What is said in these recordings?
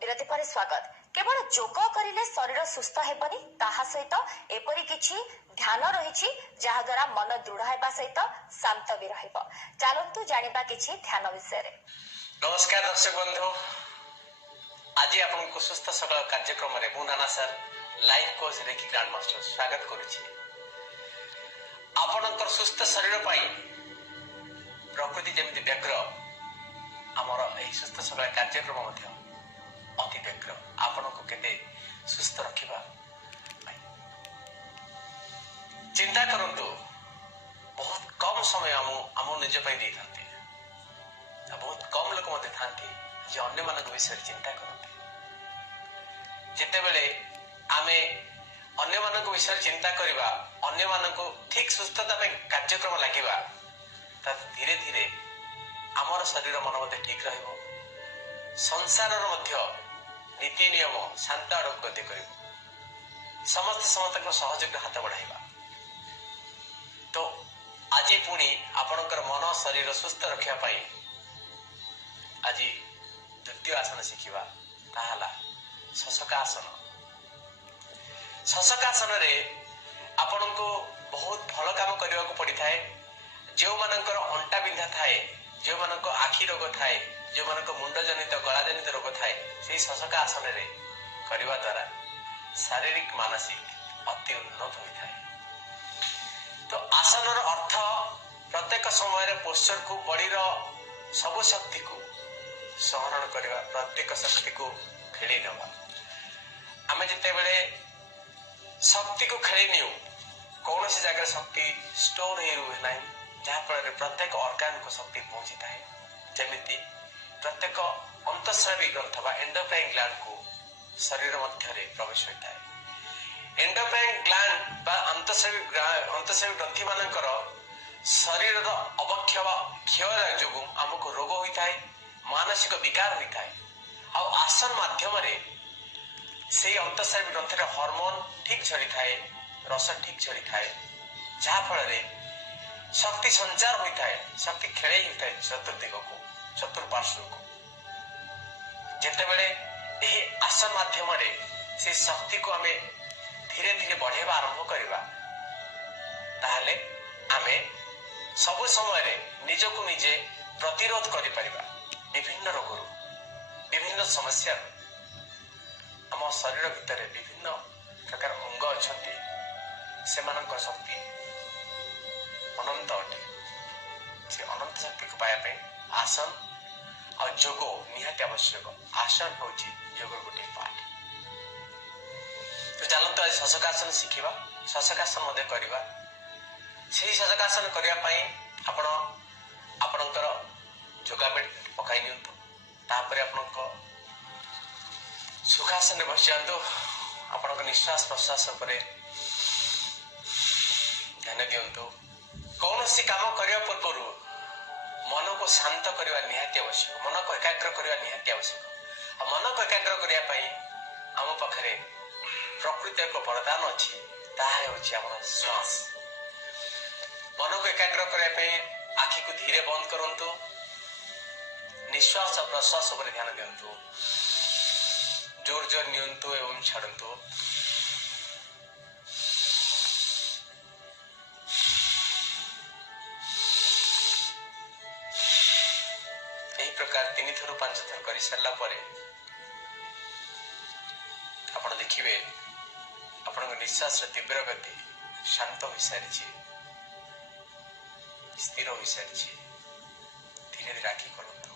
विरति पर स्वागत। केवल जोग करिले शरीर सुस्थ हेबनी, ताहा सहित एपरि किछि ध्यान रहिछि जहा द्वारा मन दृढ़ हेबा सहित शांत भी रहइबो। चलंतु जानिबा किछि ध्यान विषय रे। नमस्कार दर्शक बंधु, आज आपनको सुस्थ सकाळ कार्यक्रम रे मु Nana sir life coach reiki grand master स्वागत करूछि। आपनकर सुस्थ शरीर पाई प्रकृति जेमिति व्यग्र हमर एही सुस्थ सकाळ कार्यक्रम मध्ये अति व्यग्र आपनको केते सुस्थ रखिबा चिंता करंतु। बहुत कम समय हम निज पाई दे थांती, बहुत कम लोक मते थांती जे अन्य मानक विषय चिंता करते। जेते बेले आमे अन्य मानक विषय चिंता करिबा, अन्य मानक ठीक सुस्थता पे कार्यक्रम लागिबा, त धीरे धीरे हमर शरीर मन मते ठीक रहइबो। संसार मध्य नीति नियम शांत आड़क गति करिबो। समस्त सहयोग हाथ बढ़ाइबा। तो आज पुणी आपणकर मन शरीर सुस्थ रखिया पाई आज द्वितीय आसन शिखिबा, ताहाला शशकासन। शशकासन रे आपनको बहुत भल काम करने को पड़ी थाए। जो मानकर अंटा बिंधा थाए, जो मानक आखि रोग थाए, जो मानक मुंड जनित गला जनित रोग थाए, से शशकासन रे करबा द्वारा शारीरिक मानसिक अति उन्नत होता है। तो आसन अर्थ प्रत्येक समय पोस्चर को बॉडीर सब शक्ति को सहरण करवा, प्रत्येक शक्ति को खेली नवा। आमे जिते बेले शक्ति को खेली निउ, कौन सी जगह शक्ति स्टोर हो रुहे ना, जहाँ फल प्रत्येक ऑर्गन को शक्ति पहुंची थाए। जमिति प्रत्येक अंतःस्रावी ग्रंथ बा एंडोक्राइन ग्लैंड को शरीर मध्य रे प्रवेश होता है। एंडोक्राइन ग्लैंड बा अंतःस्रावी ग्रंथि मानकर शरीर अवक्षय क्षय जो आमको रोग होता है, मानसिक विकार होता है। आसन माध्यम रे से अंतःस्रावी ग्रंथ रे हार्मोन ठीक झड़ी थाए, रस ठीक झड़ी थाए, जहाँ फल शक्ति संचार होता है, शक्ति खेले होता है चतुर्दिग को, चतुर्पार्श्व को। जेते बेले एही आसन माध्यम रे से शक्ति को आमे धीरे धीरे बढ़ेबा आरंभ करिबा, ताहले आमे सब समय रे निज को निजे प्रतिरोध करि परिबा। विभिन्न रोग, विभिन्न समस्या, हम शरीर भितर विभिन्न प्रकार अंग अछंती, सेमानक शक्ति अनंत अटे। से अनंत शक्ति को पाया पे आसन और जोग निहाती आवश्यक। आसन होची जोग गोटे पार्ट। तो चलंतु आज शशकासन शिखिबा, शशकासन मध्य करिबा। सेही शशकासन करिया पई आपण आपणकर जोगाबेट पकाई नियंतु। तापरे आपणको सुखासन रे बस जांतु। आपणको निश्वास प्रश्वास पर ध्यान दियंतु। कौन सी काम करिया पूर्व मन को शांत करवा निहाती आवश्यक, मन को एकाग्र करवा निहाती आवश्यक। मन को एकाग्र करिया पई आम पाखरे प्रकृति एक वरदान अछि, ताहा होछि हमर श्वास। मन को एकाग्र करिया पई आखि को धीरे बंद करंतु, निश्वास और प्रश्वास पर ध्यान दियंतु। जोर जोर नियंतु एवं छाड़ंतु। प्रकार 3 थर 5 थर कर सारा पर आपण देखिए आपण निश्वास तीव्र गति शांत हो सारी, स्थिर हो सारी। धीरे धीरे आखि करंतु।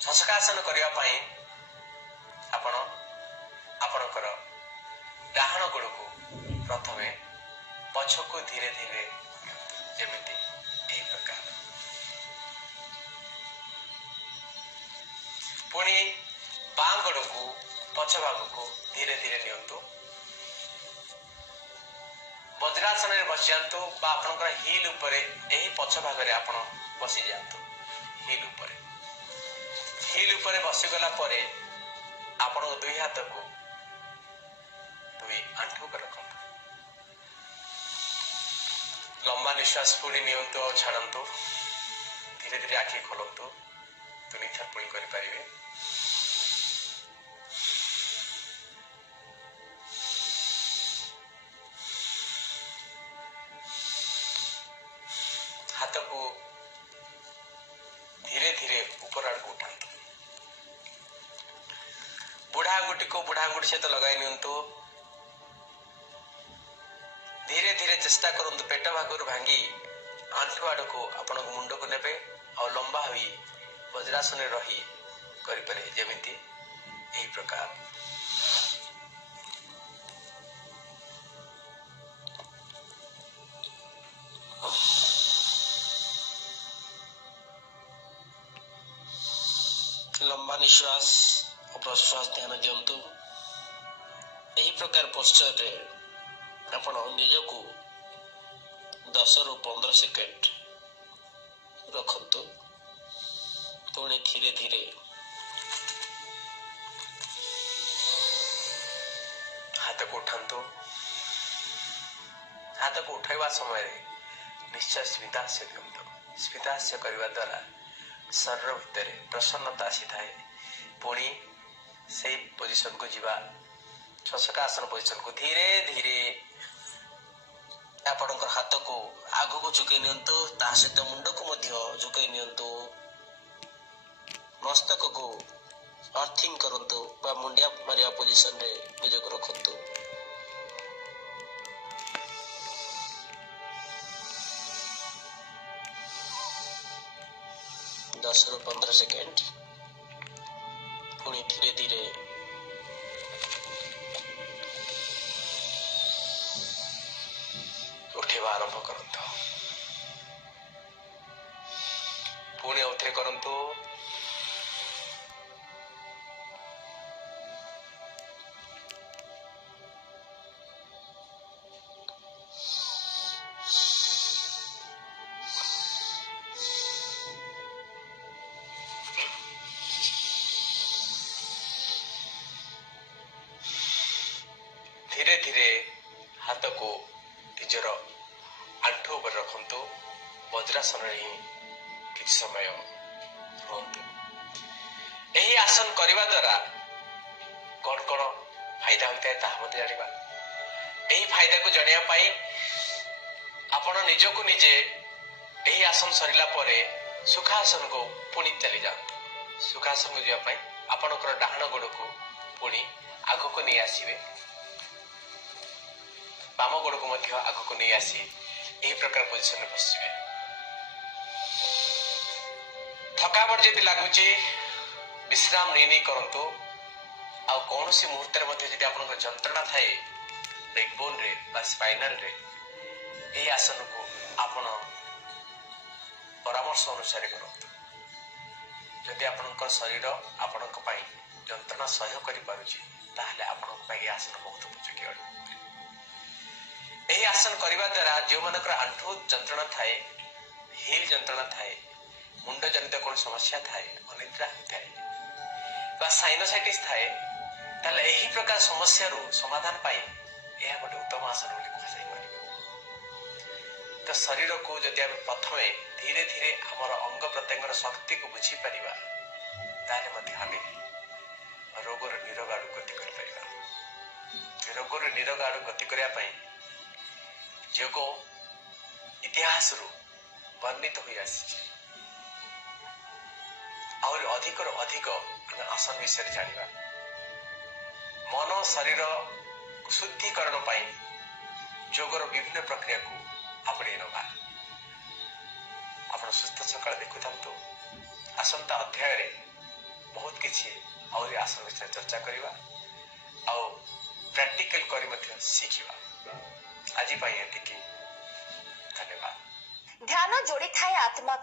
शशकासन करिया पई आपण आपणकर डाहाण गोड़ को प्रथमे पछ को धीरे धीरे जेमिति एही प्रकार, पुणी बां गोड़ को पछ भाग को धीरे धीरे नियंतु। वज्रासन रे बस जांतु बा आपनकर हील ऊपर एही पछ भाग रे आपण बसी जांतु। हील ऊपर बसी गला परे आपण दुई हाथ को दुई आंठू पर रखंतु। लंबा निश्वास पुणी नियंतु और छाड़तु धीरे धीरे आखि खोलतु तीन थर पुणी करें हाथ को धीरे धीरे ऊपर आड़ को उठातु बुढ़ा आंगुठी को बुढ़ा आंगुठी सहित लगाई नियंतु धीरे धीरे चेष्टा करंतु पेट भागरु भांगी आंठु आड़ को आपण मुंड को नेबे और लंबा हुई वज्रासन रही करें जमीती यही प्रकार लंबा निश्वास और प्रश्वास ध्यान दिंतु यही प्रकार पोस्चर रे आपण निजको 10 ରୁ 15 सेकेंड रखंतु पुणी धीरे धीरे हाथ को उठातु हाथ को उठाइबा समय निश्चय स्मितास्य दिंतु स्मितास्य करने द्वारा शरीर भितर प्रसन्नता आसी थाए पुणी से पोजिशन को जीवा शशकासन पोजिशन को धीरे धीरे आपण हाथ को आग को झुकई नियंतु ता सहित मुंड को मध्य झुकई नियंतु मस्तक को अर्थिंग करंतु बा मुंडिया मारिया पोजिशन रे निज को रखंतु दस ରୁ 15 सेकेंड पुणी धीरे धीरे उठेवा आरंभ करंतु पुणी उठे करंतु धीरे धीरे हाथ को निजर आंठू पर रखंतु वज्रासन ही किछ समय रहंतु यही आसन करने द्वारा कौन कौन फायदा होता है ताहा मते जानिबा यही फायदा को जानिया पाई आपण निज को निजे यही आसन सरिला परे सुखासन को पुणी चली जाओ सुखासन को जिया पाई आपणकर डाहाण गोड़ को पुणी आग को नहीं आसीबे बाम गोड़ को मध्य आग को नहीं आसी यही प्रकार पोजिशन में बसिबे थकावट जदि लगुच विश्राम नहीं करंतु आ कौन सी मुहूर्त आप जंत्रणा थाए बैकबोन रे बा स्पाइनल रे यही आसन को आपण परामर्श अनुसार करंतु जदि आपनकर शरीर आपनक पई जंत्रणा सहय करि पारुची ताहले आपनक पई आसन बहुत उपयोगी अटे यही आसन करने द्वारा जो मानकर आंठू जंत्रणा थाए हिल जंत्रणा थाए मुंड जनित कौन समस्या थाए अनिद्रा होता है साइनोसाइटिस थाए ताले यही प्रकार समस्या रो समाधान पाई यह गोटे उत्तम आसन बोली कहुपर तो शरीर को जदि आम प्रथम धीरे धीरे आमर अंग प्रत्यंग शक्ति को बुझी पारिबा ताले मध्य आम रोगर निरोग आड़ गति कर पारिबा रोगर निरोग आड़ गति करिया पई जोग इतिहास रु वर्णित हो और अधिक अधिक आसन विषय जानिबा मन शरीर शुद्धिकरण पाई जोगर विभिन्न प्रक्रिया को आपणे नबा आपण सुस्थ सकाळ देखुथांतु आसंता अध्याय रे बहुत किछि और आसन विषय चर्चा करिबा आ प्रैक्टिकल करी मध्य सिखिबा आज धन्यवाद। ध्यान जोड़ी थाए आत्मा